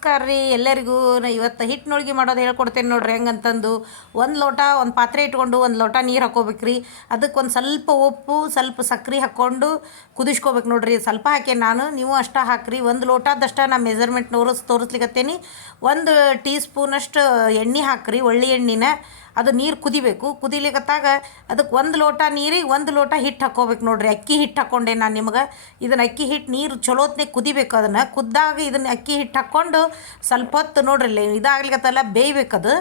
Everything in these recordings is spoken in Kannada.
ನಮಸ್ಕಾರ ರೀ. ಎಲ್ಲರಿಗೂ ಇವತ್ತು ಹಿಟ್ಟಿನೊಳ್ಗೆ ಮಾಡೋದು ಹೇಳ್ಕೊಡ್ತೇನೆ ನೋಡ್ರಿ. ಹೆಂಗಂತಂದು ಒಂದು ಲೋಟ ಒಂದು ಪಾತ್ರೆ ಇಟ್ಕೊಂಡು ಒಂದು ಲೋಟ ನೀರು ಹಾಕೋಬೇಕು ರೀ. ಅದಕ್ಕೆ ಒಂದು ಸ್ವಲ್ಪ ಉಪ್ಪು, ಸ್ವಲ್ಪ ಸಕ್ಕರೆ ಹಾಕ್ಕೊಂಡು ಕುದಿಸ್ಕೋಬೇಕು ನೋಡ್ರಿ. ಸ್ವಲ್ಪ ಹಾಕಿ ನಾನು, ನೀವು ಅಷ್ಟು ಹಾಕ್ರಿ. ಒಂದು ಲೋಟದಷ್ಟು ನಾನು ಮೆಜರ್ಮೆಂಟ್ ತೋರಿಸ್ ತೋರಿಸ್ಲಿಕ್ಕತ್ತೇನೆ ಒಂದು ಟೀ ಸ್ಪೂನಷ್ಟು ಎಣ್ಣೆ ಹಾಕ್ರಿ. ಒಳ್ಳೆ ಎಣ್ಣೆನ. ಅದು ನೀರು ಕುದಿಬೇಕು. ಕುದಿಲಿಕತ್ತಾಗ ಅದಕ್ಕೆ ಒಂದು ಲೋಟ ನೀರಿಗೆ ಒಂದು ಲೋಟ ಹಿಟ್ಟು ಹಾಕ್ಕೋಬೇಕು ನೋಡ್ರಿ. ಅಕ್ಕಿ ಹಿಟ್ಟು ಹಾಕ್ಕೊಂಡೆ ನಾನು ನಿಮ್ಗೆ. ಇದನ್ನು ಅಕ್ಕಿ ಹಿಟ್ಟು ನೀರು ಚಲೋತ್ನೆ ಕುದಿಬೇಕು ಅದನ್ನು. ಕುದ್ದಾಗ ಇದನ್ನು ಅಕ್ಕಿ ಹಿಟ್ಟು ಹಾಕ್ಕೊಂಡು ಸ್ವಲ್ಪ ಹೊತ್ತು ನೋಡ್ರಿ. ಇಲ್ಲಿ ಇದಾಗ್ಲಿಕತ್ತಲ್ಲ ಬೇಯ್ಬೇಕದು.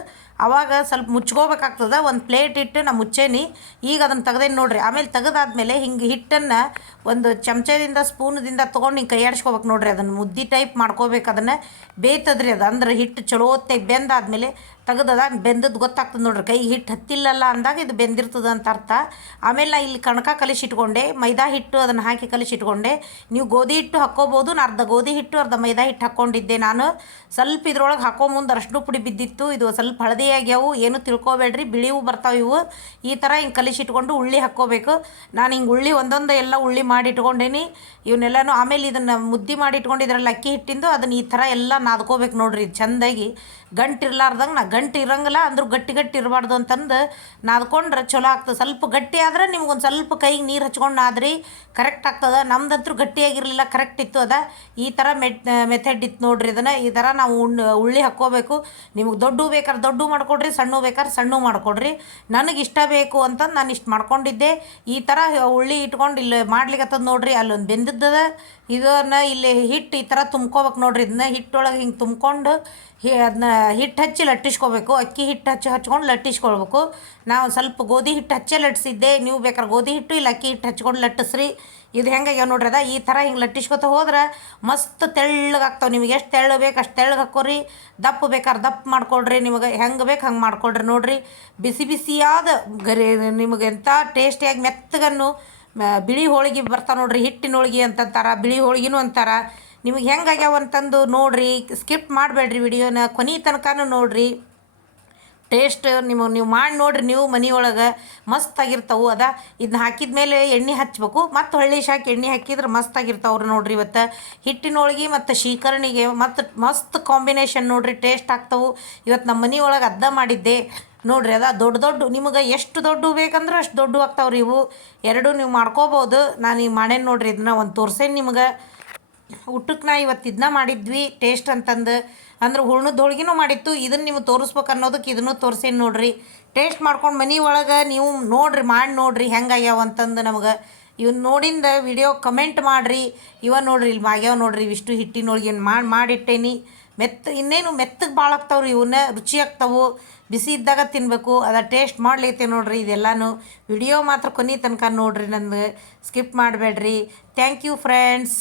ಅವಾಗ ಸ್ವಲ್ಪ ಮುಚ್ಕೋಬೇಕಾಗ್ತದೆ, ಒಂದು ಪ್ಲೇಟ್ ಇಟ್ಟು ನಾ ಮುಚ್ಚೇನಿ. ಈಗ ಅದನ್ನು ತೆಗ್ದೇನಿ ನೋಡ್ರಿ, ಆಮೇಲೆ ತೆಗೆದಾದ್ಮೇಲೆ ಹಿಂಗೆ ಹಿಟ್ಟನ್ನು ಒಂದು ಚಮಚದಿಂದ, ಸ್ಪೂನದಿಂದ ತೊಗೊಂಡು ಹಿಂಗೆ ಕೈಯಾಡಿಸ್ಕೋಬೇಕು ನೋಡ್ರಿ. ಅದನ್ನು ಮುದ್ದೆ ಟೈಪ್ ಮಾಡ್ಕೋಬೇಕು ಅದನ್ನು. ಬೇಯ್ತದ್ರಿ ಅದು, ಅಂದ್ರೆ ಹಿಟ್ಟು ಚಲೋತ್ತೆ, ಬೆಂದಾದ್ಮೇಲೆ ತೆಗೆದದ ಬೆಂದದ್ದು ಗೊತ್ತಾಗ್ತದೆ ನೋಡ್ರಿ. ಕೈ ಹಿಟ್ಟು ಹತ್ತಿಲ್ಲಲ್ಲ ಅಂದಾಗ ಇದು ಬೆಂದಿರ್ತದೆ ಅಂತ ಅರ್ಥ. ಆಮೇಲೆ ನಾ ಇಲ್ಲಿ ಕಣಕ ಕಲಿಸಿಟ್ಕೊಂಡೆ, ಮೈದಾ ಹಿಟ್ಟು ಅದನ್ನು ಹಾಕಿ ಕಲಿಸಿಟ್ಕೊಂಡೆ. ನೀವು ಗೋಧಿ ಹಿಟ್ಟು ಹಾಕ್ಕೋಬೋದು ನಾನು ಅರ್ಧ ಗೋಧಿ ಹಿಟ್ಟು, ಅರ್ಧ ಮೈದಾ ಹಿಟ್ಟು ಹಾಕ್ಕೊಂಡಿದ್ದೆ ನಾನು. ಸ್ವಲ್ಪ ಇದ್ರೊಳಗೆ ಹಾಕೋ ಮುಂದೆ ಅರಶಿನ ಪುಡಿ ಬಿದ್ದಿತ್ತು. ಇದು ಸ್ವಲ್ಪ ಹಳದಿ ಆಗ್ಯಾವು ಏನು ತಿಳ್ಕೊಬೇಡ್ರಿ, ಬಿಳಿವು ಬರ್ತಾವೆ ಇವು. ಈ ಥರ ಹಿಂಗೆ ಕಲಿಸಿಟ್ಕೊಂಡು ಉಳ್ಳಿ ಹಾಕ್ಕೋಬೇಕು. ನಾನು ಹಿಂಗೆ ಉಳ್ಳಿ ಒಂದೊಂದು ಎಲ್ಲ ಉಳ್ಳಿ ಮಾಡಿ ಇಟ್ಕೊಂಡೇನಿ ಇವನ್ನೆಲ್ಲನೂ ಆಮೇಲೆ ಇದನ್ನು ಮುದ್ದೆ ಮಾಡಿ ಇಟ್ಕೊಂಡಿದ್ರಲ್ಲ ಅಕ್ಕಿ ಹಿಟ್ಟಿಂದು ಅದನ್ನ ಈ ಥರ ಎಲ್ಲ ನಾದ್ಕೋಬೇಕು ನೋಡ್ರಿ. ಚೆಂದಾಗಿ ಗಂಟು ಇರ್ಲಾರ್ದಂಗೆ ನಾ ಗಂಟು ಇರಂಗಿಲ್ಲ, ಅಂದ್ರೂ ಗಟ್ಟಿ ಗಟ್ಟಿ ಇರಬಾರ್ದು ಅಂತಂದು ನಾದ್ಕೊಂಡ್ರೆ ಚಲೋ ಆಗ್ತದೆ. ಸ್ವಲ್ಪ ಗಟ್ಟಿ ಆದ್ರೆ ನಿಮ್ಗೊಂದು ಸ್ವಲ್ಪ ಕೈಗೆ ನೀರು ಹಚ್ಕೊಂಡು ನಾದ್ರಿ, ಕರೆಕ್ಟ್ ಆಗ್ತದೆ. ನಮ್ದಂತೂ ಗಟ್ಟಿಯಾಗಿರಲಿಲ್ಲ, ಕರೆಕ್ಟ್ ಇತ್ತು ಅದ. ಈ ಥರ ಮೆಟ್, ಮೆಥಡ್ ಇತ್ತು ನೋಡ್ರಿ ಇದನ್ನು. ಈ ಥರ ನಾವು ಉಳ್ಳಿ ಹಾಕ್ಕೋಬೇಕು. ನಿಮಗೆ ದೊಡ್ಡ ಬೇಕಾದ್ರೆ ದೊಡ್ಡ ಮಾಡ್ಕೊಡ್ರಿ, ಸಣ್ಣ ಬೇಕಾದ್ರೆ ಸಣ್ಣ ಮಾಡಿಕೊಡ್ರಿ. ನನಗೆ ಇಷ್ಟ ಬೇಕು ಅಂತಂದು ನಾನು ಇಷ್ಟು ಮಾಡ್ಕೊಂಡಿದ್ದೆ. ಈ ಥರ ಉಳ್ಳಿ ಇಟ್ಕೊಂಡು ಇಲ್ಲಿ ಮಾಡ್ಲಿಕ್ಕತ್ತದ ನೋಡ್ರಿ, ಅಲ್ಲೊಂದು ಬೆಂದಿದ್ದದ. ಇದನ್ನು ಇಲ್ಲಿ ಹಿಟ್ಟು ಈ ಥರ ತುಂಬ್ಕೋಬೇಕು ನೋಡ್ರಿ. ಇದನ್ನ ಹಿಟ್ಟೊಳಗೆ ಹಿಂಗೆ ತುಂಬ್ಕೊಂಡು ಹಿ ಅದನ್ನ ಹಿಟ್ಟು ಹಚ್ಚಿ ಲಟ್ಟಿಸ್ಕೋಬೇಕು. ಅಕ್ಕಿ ಹಿಟ್ಟು ಹಚ್ಚಿ, ಹಚ್ಕೊಂಡು ಲಟ್ಟಿಸ್ಕೊಳ್ಬೇಕು. ನಾವು ಸ್ವಲ್ಪ ಗೋಧಿ ಹಿಟ್ಟು ಹಚ್ಚೇ ಲಟ್ಟಿಸಿದ್ದೆ. ನೀವು ಬೇಕಾದ್ರೆ ಗೋಧಿ ಹಿಟ್ಟು ಇಲ್ಲ ಅಕ್ಕಿ ಹಿಟ್ಟು ಹಚ್ಕೊಂಡು ಲಟ್ಟಿಸ್ರಿ. ಇದು ಹೆಂಗಾಗ್ಯಾವ ನೋಡ್ರಿ ಅದ? ಈ ಥರ ಹಿಂಗೆ ಲಟ್ಟಿಸ್ಕೊತ ಹೋದ್ರೆ ಮಸ್ತ್ ತೆಳ್ಳಗಾಗ್ತಾವೆ ನಿಮಗೆ ಎಷ್ಟು ತೆಳ್ಳ ಬೇಕು ಅಷ್ಟು ತೆಳ್ಳಗೆ ಹಾಕೋರಿ. ದಪ್ಪ ಬೇಕಾದ್ರೆ ದಪ್ಪ ಮಾಡ್ಕೊಳ್ರಿ. ನಿಮಗೆ ಹೆಂಗೆ ಬೇಕು ಹಂಗೆ ಮಾಡ್ಕೊಳ್ರಿ ನೋಡ್ರಿ. ಬಿಸಿ ಬಿಸಿಯಾದ ಗರಿ ನಿಮಗೆ ಎಂಥ ಟೇಸ್ಟಿಯಾಗಿ ಮೆತ್ತಗನ್ನು ಬಿಳಿ ಹೋಳಿಗೆ ಬರ್ತಾವೆ ನೋಡ್ರಿ. ಹಿಟ್ಟಿನ ಹೋಳಿಗೆ ಅಂತಂತಾರ, ಬಿಳಿ ಹೋಳಿಗೆನೂ ಅಂತಾರೆ. ನಿಮಗೆ ಹೆಂಗಾಗ್ಯಾವ ಅಂತಂದು ನೋಡಿರಿ. ಸ್ಕಿಪ್ ಮಾಡಬೇಡ್ರಿ ವಿಡಿಯೋನ. ಕೊನೆ ತನಕನೂ ನೋಡ್ರಿ. ಟೇಸ್ಟ್ ನಿಮ್ಮ ನೀವು ಮಾಡಿ ನೋಡ್ರಿ, ನೀವು ಮನೆಯೊಳಗೆ ಮಸ್ತ್ ಆಗಿರ್ತಾವೆ ಅದ ಇದನ್ನ ಹಾಕಿದ ಮೇಲೆ ಎಣ್ಣೆ ಹಚ್ಚಬೇಕು ಮತ್ತು ಹೊಳ್ಳಿ ಶಾಕಿ ಎಣ್ಣೆ ಹಾಕಿದ್ರೆ ಮಸ್ತ್ ಆಗಿರ್ತಾವ್ರಿ ನೋಡ್ರಿ ಇವತ್ತು. ಹಿಟ್ಟಿನೊಳಗೆ ಮತ್ತು ಶೀಕರಣಿಗೆ ಮತ್ತು ಮಸ್ತ್ ಕಾಂಬಿನೇಷನ್ ನೋಡ್ರಿ ಟೇಸ್ಟ್ ಆಗ್ತಾವು. ಇವತ್ತು ನಮ್ಮ ಮನೆಯೊಳಗೆ ಅದ್ದ ಮಾಡಿದ್ದೆ. ನೋಡ್ರಿ ಅದ ದೊಡ್ಡ ದೊಡ್ಡ, ನಿಮಗೆ ಎಷ್ಟು ದೊಡ್ಡ ಬೇಕಂದ್ರೆ ಅಷ್ಟು ದೊಡ್ಡ ಆಗ್ತಾವ್ರಿ ಇವು. ಎರಡು ನೀವು ಮಾಡ್ಕೋಬೋದು. ನಾನು ಈಗ ಮಾಡೇನಿ ನೋಡ್ರಿ ಇದನ್ನ ಒಂದು ತೋರ್ಸೇನಿ ನಿಮ್ಗೆ. ಊಟಕ್ಕೆ ನಾ ಇವತ್ತು ಇದನ್ನ ಮಾಡಿದ್ವಿ ಟೇಸ್ಟ್ ಅಂತಂದು. ಅಂದ್ರೆ ಹೂರ್ಣದ ಹೋಳಿಗೆನೂ ಮಾಡಿತ್ತು. ಇದನ್ನು ನೀವು ತೋರಿಸ್ಬೇಕು ಅನ್ನೋದಕ್ಕೆ ಇದನ್ನು ತೋರಿಸೇನು ನೋಡ್ರಿ. ಟೇಸ್ಟ್ ಮಾಡ್ಕೊಂಡು ಮನೆ ಒಳಗೆ ನೀವು ನೋಡ್ರಿ, ಮಾಡಿ ನೋಡ್ರಿ ಹೆಂಗಾಗ್ಯಾವ ಅಂತಂದು ನಮಗೆ. ಇವನ್ ನೋಡಿಂದ ವಿಡಿಯೋ ಕಮೆಂಟ್ ಮಾಡಿರಿ. ಇವ ನೋಡ್ರಿ ಇಲ್ಲಿ ಆಗ್ಯಾವ ನೋಡ್ರಿ ಇವಿಷ್ಟು ಹಿಟ್ಟಿನ ಹೋಳ್ಗೆ ಮಾಡಿ, ಮಾಡಿಟ್ಟೇನಿ. ಮೆತ್ತ, ಇನ್ನೇನು ಮೆತ್ತಗೆ ಭಾಳ ಆಗ್ತಾವ್ರಿ ಇವನ್ನ ರುಚಿ ಆಗ್ತಾವು ಬಿಸಿ ಇದ್ದಾಗ ತಿನ್ನಬೇಕು ಅದ ಟೇಸ್ಟ್ ಮಾಡ್ಲೈತೆ ನೋಡ್ರಿ ಇದೆಲ್ಲನೂ. ವಿಡಿಯೋ ಮಾತ್ರ ಕೊನೆ ತನಕ ನೋಡ್ರಿ ನಂದು. ಸ್ಕಿಪ್ ಮಾಡಬೇಡ್ರಿ. Thank you friends